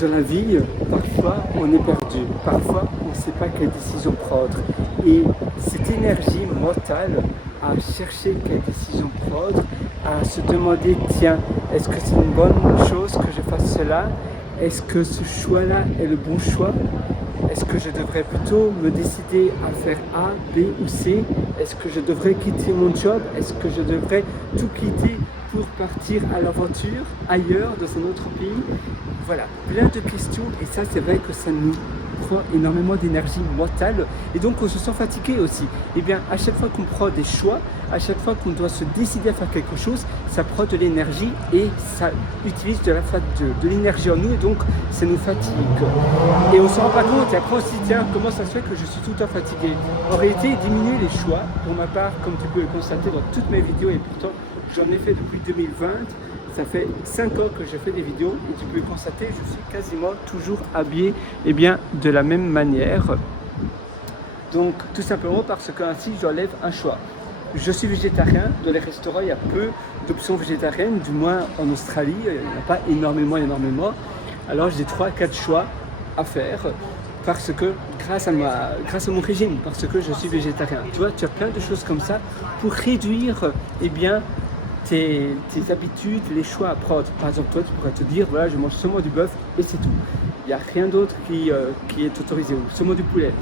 Dans la vie, parfois on est perdu, parfois on ne sait pas quelle décision prendre. Et cette énergie mentale à chercher quelle décision prendre, à se demander, tiens, est-ce que c'est une bonne chose que je fasse cela? Est-ce que ce choix-là est le bon choix? Est-ce que je devrais plutôt me décider à faire A, B ou C? Est-ce que je devrais quitter mon job? Est-ce que je devrais tout quitter pour partir à l'aventure, ailleurs, dans un autre pays? Voilà, plein de questions et ça c'est vrai que ça nous prend énormément d'énergie mentale et donc on se sent fatigué aussi. Et bien à chaque fois qu'on prend des choix, à chaque fois qu'on doit se décider à faire quelque chose, ça prend de l'énergie et ça utilise de l'énergie en nous et donc ça nous fatigue. Et on ne se rend pas compte et après on se dit tiens comment ça se fait que je suis tout le temps fatigué. En réalité diminuer les choix, pour ma part comme tu peux le constater dans toutes mes vidéos et pourtant j'en ai fait depuis 2020. Ça fait 5 ans que je fais des vidéos et tu peux le constater, je suis quasiment toujours habillé de la même manière. Donc tout simplement parce qu'ainsi j'enlève un choix. Je suis végétarien, dans les restaurants il y a peu d'options végétariennes, du moins en Australie, il n'y en a pas énormément. Alors j'ai 3-4 choix à faire parce que grâce à mon régime, parce que je suis végétarien. Tu vois, tu as plein de choses comme ça pour réduire tes habitudes, les choix à prendre. Par exemple, toi, tu pourrais te dire, voilà, je mange seulement du bœuf et c'est tout. Il n'y a rien d'autre qui est autorisé, ou seulement du poulet.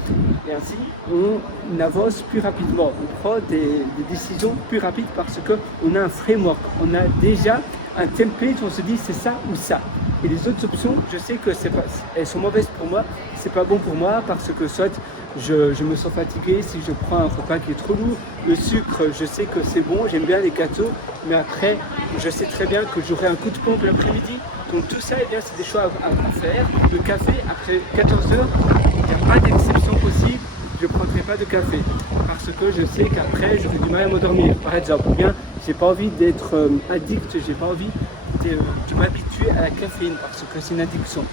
Et ainsi, on avance plus rapidement. On prend des décisions plus rapides parce qu'on a un framework. On a déjà un template où on se dit, c'est ça ou ça. Et les autres options, je sais que elles sont mauvaises pour moi, c'est pas bon pour moi parce que soit je me sens fatigué si je prends un repas qui est trop lourd. Le sucre, je sais que c'est bon, j'aime bien les gâteaux, mais après, je sais très bien que j'aurai un coup de pompe l'après-midi. Donc tout ça, c'est des choix à faire. Le café, après 14 heures, il n'y a pas d'exception possible, je ne prendrai pas de café parce que je sais qu'après, j'aurai du mal à m'endormir, par exemple. Ou bien, j'ai pas envie d'être addict, j'ai pas envie de m'habituer à la caféine parce que c'est une addiction.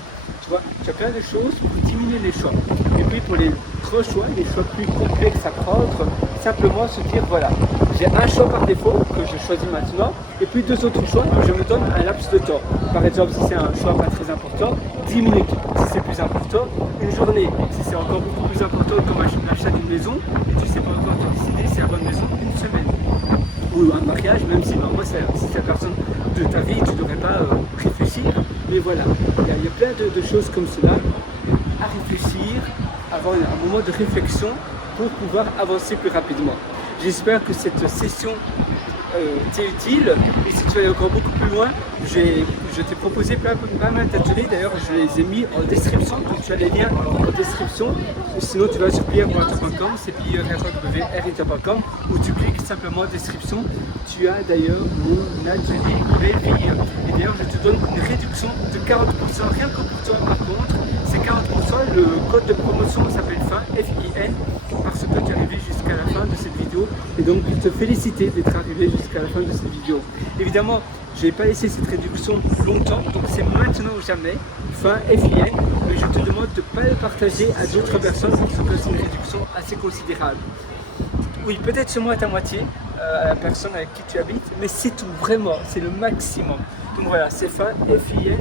Tu vois, tu as plein de choses pour diminuer les choix. Et puis pour les gros choix, les choix plus complexes à prendre, simplement se dire voilà, j'ai un choix par défaut que je choisis maintenant, et puis 2 autres choix que je me donne un laps de temps. Par exemple, si c'est un choix pas très important, 10 minutes. Si c'est plus important, une journée. Si c'est encore beaucoup plus important comme l'achat d'une maison, et tu ne sais pas encore te décider si c'est la bonne maison, une semaine. Ou un mariage, même si normalement si c'est la personne de ta vie, tu ne devrais pas réfléchir. Mais voilà, il y a plein de choses comme cela à réfléchir, avoir un moment de réflexion pour pouvoir avancer plus rapidement. J'espère que cette session t'est utile et si tu veux aller encore beaucoup plus loin, je t'ai proposé pas mal d'ateliers, d'ailleurs je les ai mis en description, donc tu as les liens en description, sinon tu vas sur pierre.com, c'est pierre.com où tu cliques simplement en description, tu as d'ailleurs mon atelier Réveiller et d'ailleurs je te donne une réduction de 40%, rien que pour toi par contre, c'est 40%, le code de promotion s'appelle FIN, F-I-N, parce que tu es arrivé jusqu'à la fin de cette vidéo et donc je te féliciter d'être arrivé jusqu'à la fin de cette vidéo. Évidemment, je n'ai pas laissé cette réduction longtemps, donc c'est maintenant ou jamais, fin FIN, mais je te demande de ne pas le partager à d'autres personnes parce que c'est une réduction assez considérable. Oui, peut-être seulement à ta moitié, à la personne avec qui tu habites, mais c'est tout, vraiment, c'est le maximum. Donc voilà, c'est fin FIN,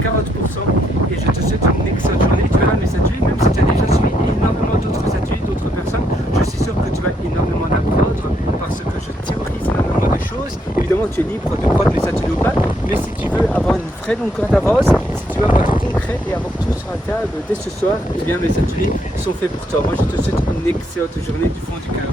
40%, et je te souhaite une excellente journée. Tu verras mes ateliers, même si tu as déjà suivi énormément d'autres ateliers, d'autres personnes, je suis sûr que tu vas énormément apprendre parce que je théorise énormément de choses. Évidemment, tu es libre de prendre mes ateliers ou pas, mais si tu veux avoir une vraie longueur d'avance, si tu veux avoir du concret et avoir tout sur la table dès ce soir, eh bien mes ateliers sont faits pour toi. Moi, je te souhaite une excellente journée du fond du cœur.